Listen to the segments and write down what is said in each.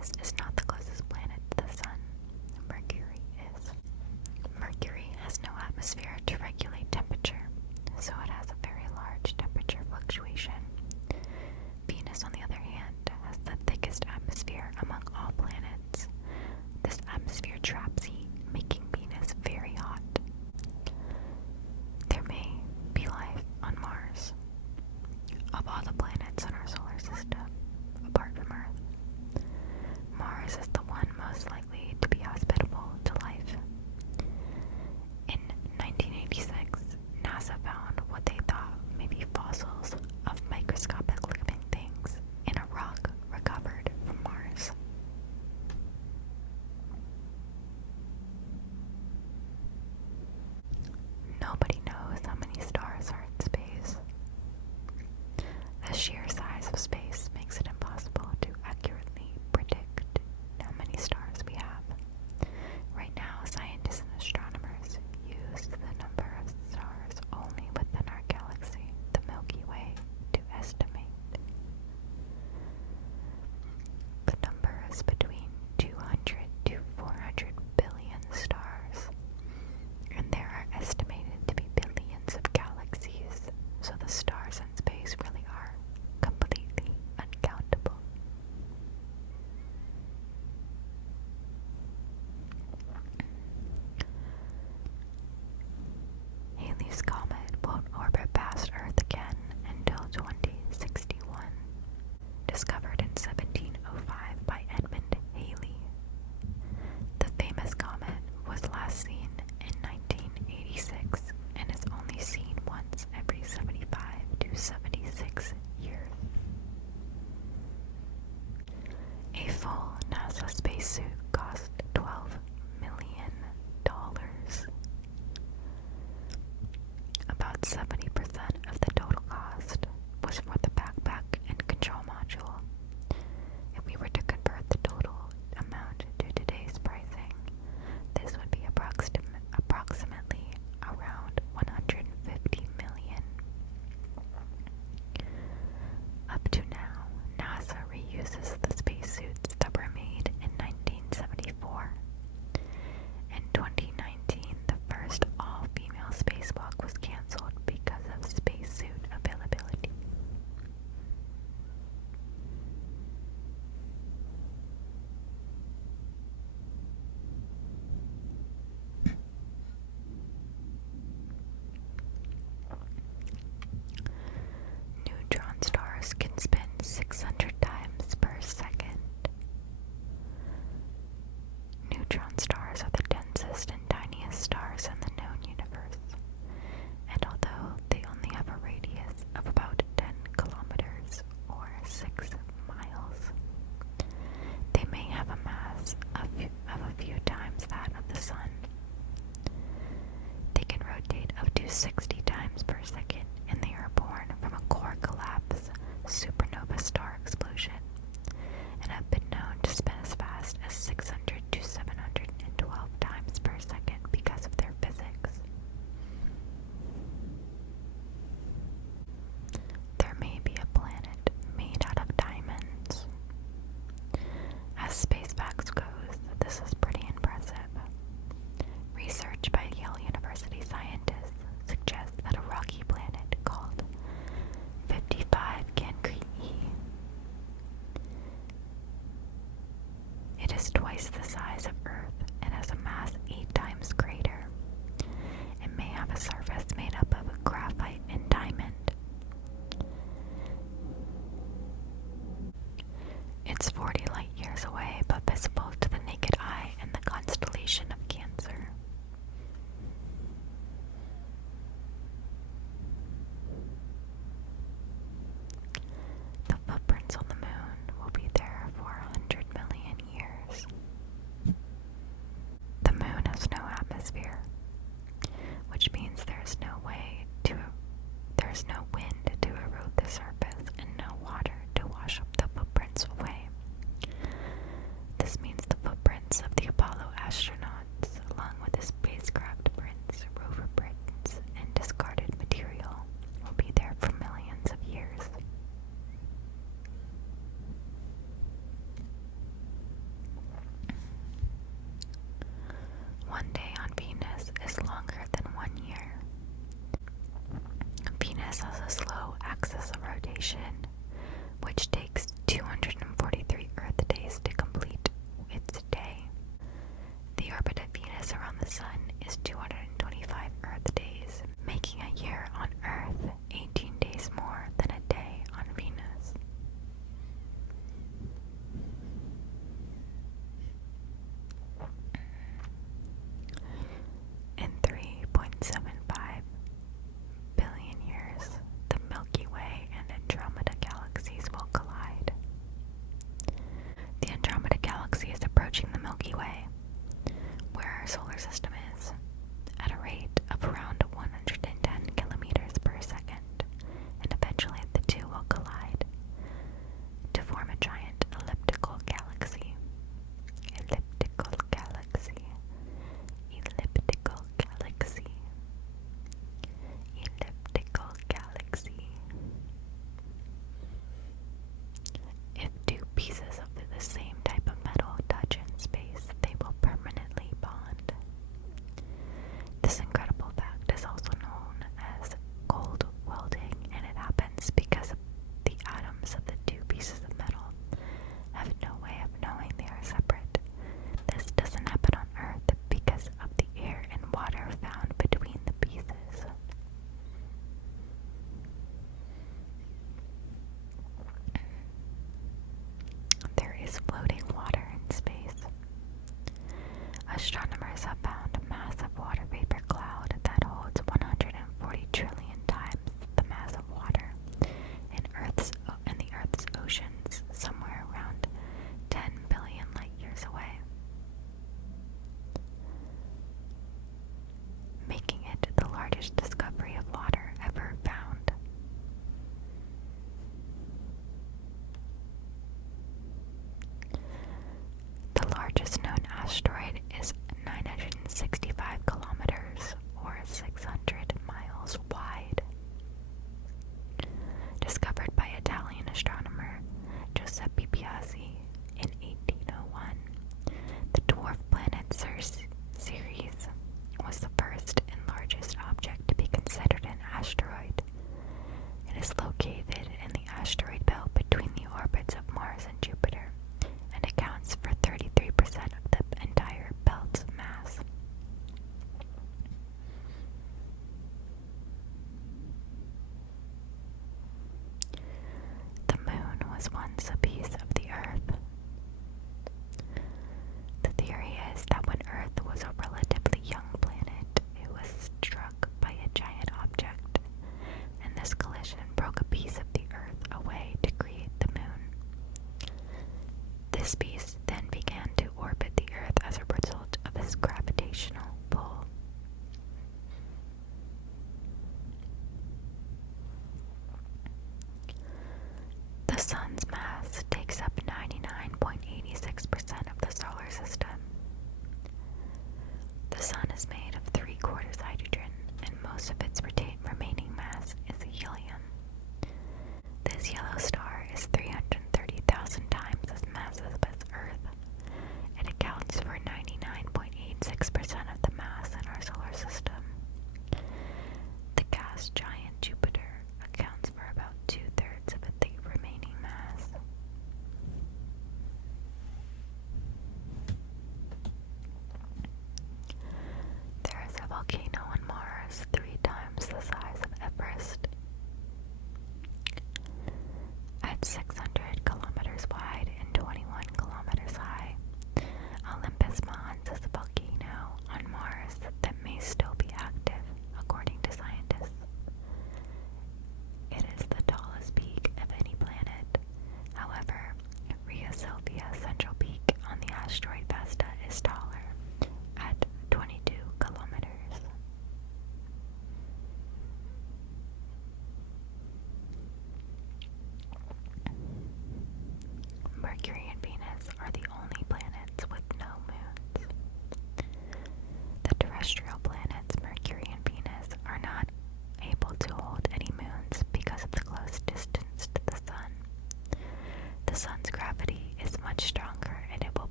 Venus is not the closest planet to the Sun. Mercury is. Mercury has no atmosphere to regulate temperature, so it has a very large temperature fluctuation. Venus, on the other hand, has the thickest atmosphere among all planets. This atmosphere traps heat, making Venus very hot. There may be life on Mars. Of all the planets in our solar system, apart from Earth, Mars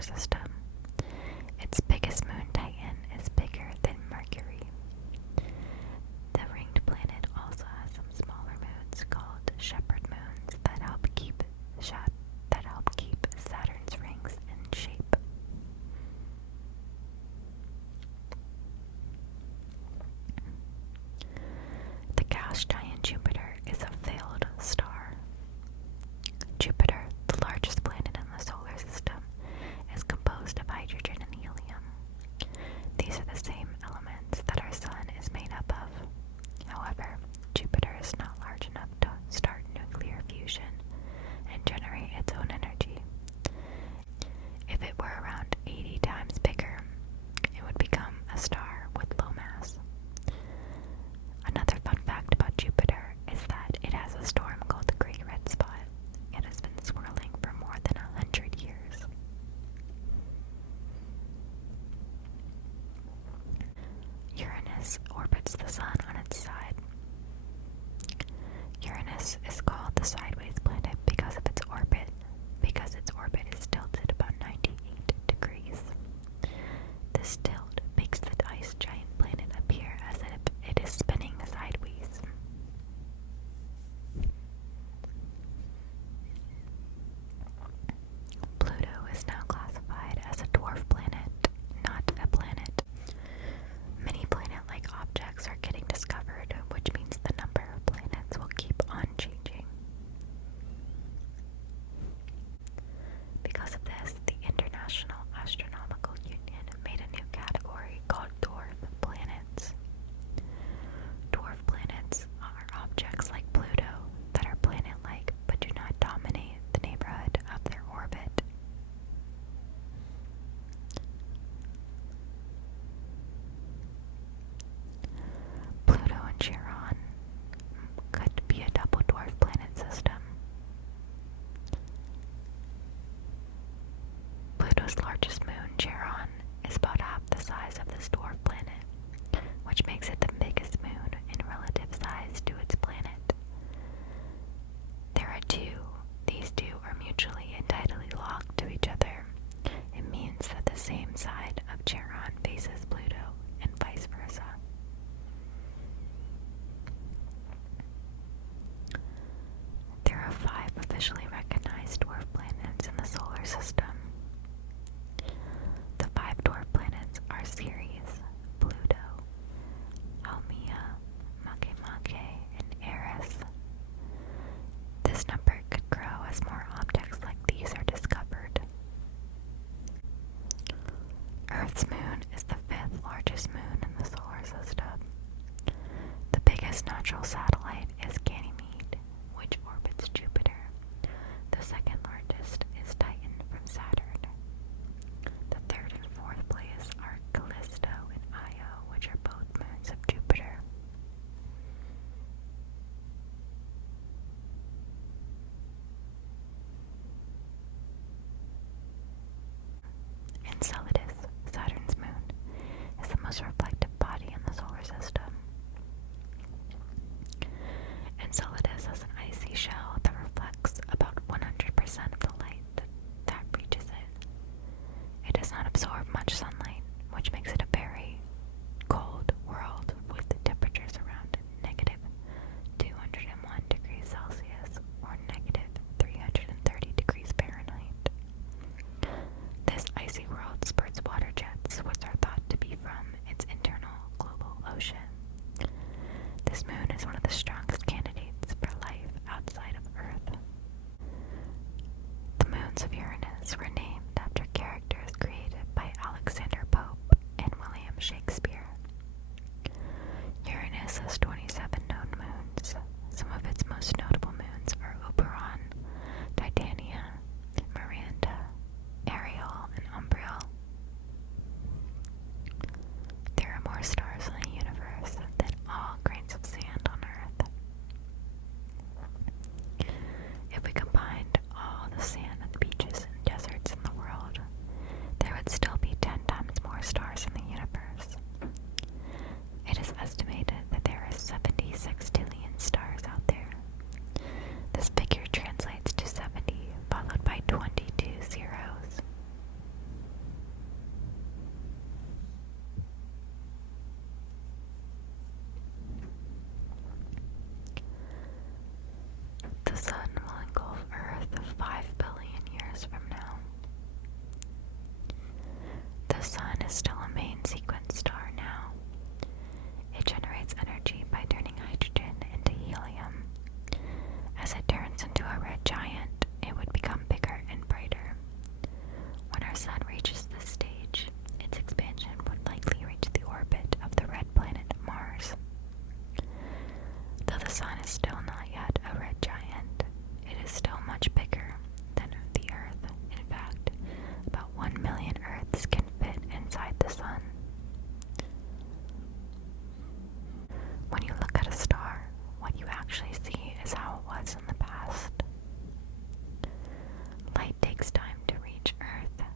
solar system. Its biggest moon, Titan, is bigger than Mercury. The ringed planet also has some smaller moons called shepherd moons that help keep Saturn's rings in shape. The gas giant Jupiter is a failed star. Jupiter, the largest planet in the solar system, is composed of hydrogen and helium. These are the same elements that our Sun is made up of. However, Jupiter is not large enough to start nuclear fusion and generate its own energy. If it were around 80 times bigger, it would become a star with low mass. Another fun fact about Jupiter is that it has a storm called the Great Red Spot. It has been swirling for more than 100 years. Uranus orbits the Sun on its side. Uranus is called the sideways planet because its orbit is tilted about 98 degrees. This tilt makes the ice giant planet appear as if it is spinning sideways. Pluto is now classified as a dwarf planet, not a planet. Many planet-like objects are getting discovered, which means the number of planets will keep on changing. Because of this, the International Astronomical Union made a new category called dwarf planets. Dwarf planets are objects like Pluto that are planet-like but do not dominate the neighborhood of their orbit. Pluto and Charon could be a double dwarf planet system. Pluto's largest moon, Charon, is about half the size of this dwarf planet, which makes it the biggest moon in relative size to its planet. There are two. These two are mutually and tidally locked to each other. It means that the same side of Charon faces Pluto and vice versa. There are 5 officially recognized dwarf planets in the solar system. The 5 dwarf planets are Ceres, Pluto, Haumea, Makemake, and Eris. This number could grow as more objects like these are discovered. Earth's moon is the 5th largest moon in the solar system. The biggest natural satellite is Ganymede, which orbits Jupiter. The second largest is Titan from Saturn. The third and fourth place are Callisto and Io, which are both moons of Jupiter. Enceladus, Saturn's moon, is the most reflective body in the solar system. Enceladus has an icy shell that reflects about 100% of the light that reaches it. It does not absorb much sunlight, which makes it a very cold world with temperatures around negative 201 degrees Celsius or negative 330 degrees Fahrenheit. This icy world spurts water jets, which are thought to be from its internal global ocean. This moon is one of the strongest candidates for life outside of Earth. The moons of Uranus were named after characters created by Alexander Pope and William Shakespeare. Uranus has 27 known moons. Some of its most notable moons are Oberon, Titania, Miranda, Ariel, and Umbriel. sun reaches this stage, its expansion would likely reach the orbit of the red planet Mars. Though the sun is still not yet a red giant, it is still much bigger than the Earth. In fact, about 1 million Earths can fit inside the sun. When you look at a star, what you actually see is how it was in the past. Light takes time to reach Earth,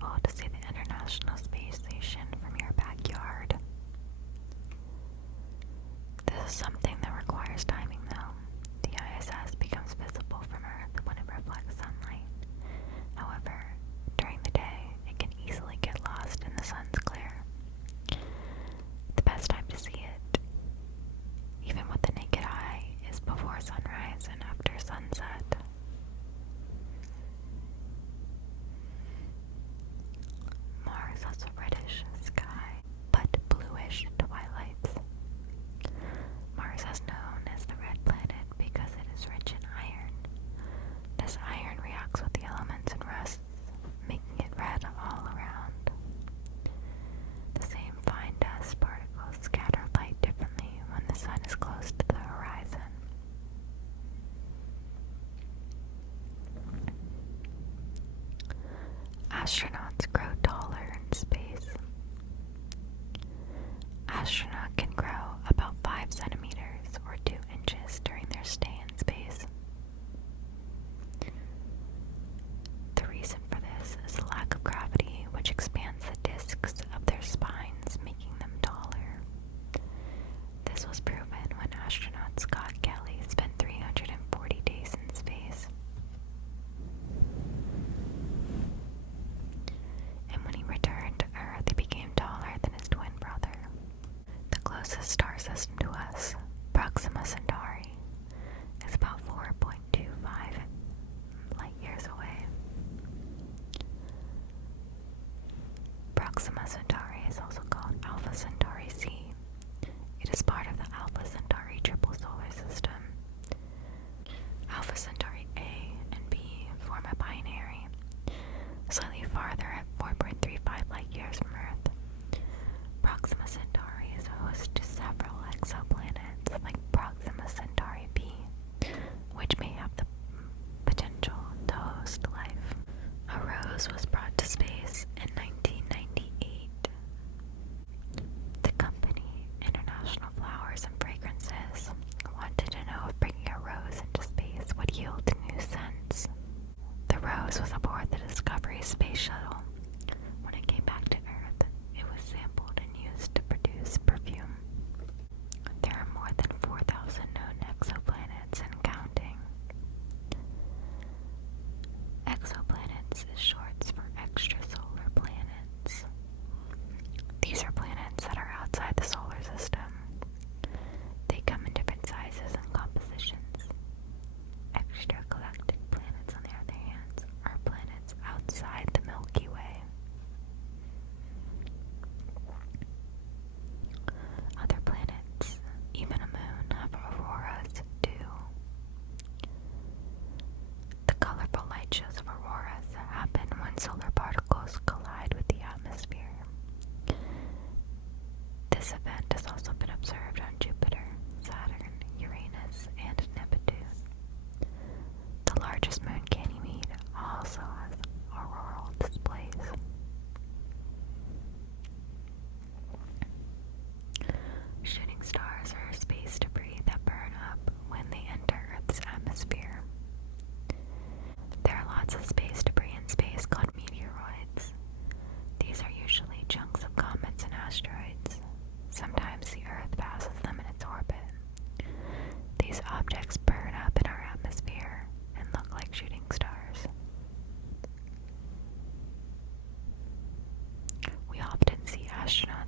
possible to see the International Space Station from your backyard. This is something that requires timing though. The ISS becomes visible from Earth when it reflects sunlight. However, during the day, it can easily get lost in the sun's glare. The best time to see it, even with the naked eye, is before sunrise and after sunset. Mars has a reddish sky, but bluish twilights. Mars is known as the red planet because it is rich in iron. This iron reacts with the elements and rusts, making it red all around. The same fine dust particles scatter light differently when the sun is close to the horizon. Astronauts grow taller in space. Astronauts can grow about 5 centimeters or 2 inches during their stay in space. The reason for this is the lack of gravity, which expands the discs of their spines, making them taller. This was proven when astronaut Scott Kelly spent 340 days in space. And when he returned to Earth, he became taller than his twin brother. The closest star system to us, Proxima Centauri, is about 4.25 light years away. Proxima Centauri is also called Alpha Centauri C. It is part of the Alpha Centauri triple solar system. Alpha Centauri A and B form a binary, slightly farther at 4.35 light years from Earth. Proxima Centauri is host to several exoplanets like Proxima Centauri b, which may have the potential to host life. A rose was brought to space in 1998. The company, International Flowers and Fragrances, wanted to know if bringing a rose into space would yield new scents. The rose was aboard the Discovery space shuttle. When it came back to Earth, it was sampled and used to produce perfume. There are more than 4,000 known exoplanets and counting. Exoplanets is short for extrasolar planets. These are planets that are outside the solar system. They come in different sizes and compositions. Extragalactic planets, on the other hand, are planets outside the Milky Way. Other planets, even a moon, have auroras too. The colorful light shows of auroras happen when solar particles collide with the atmosphere. This event has also been observed on Jupiter, Saturn, Uranus, and Neptune. The largest moon, Ganymede, also has auroral displays. Shooting stars are space debris that burn up when they enter Earth's atmosphere. There are lots of space debris in space called meteoroids. These are usually chunks of comets and asteroids. Sometimes the Earth passes them in its orbit. These objects burn up in our atmosphere and look like shooting stars. We often see astronauts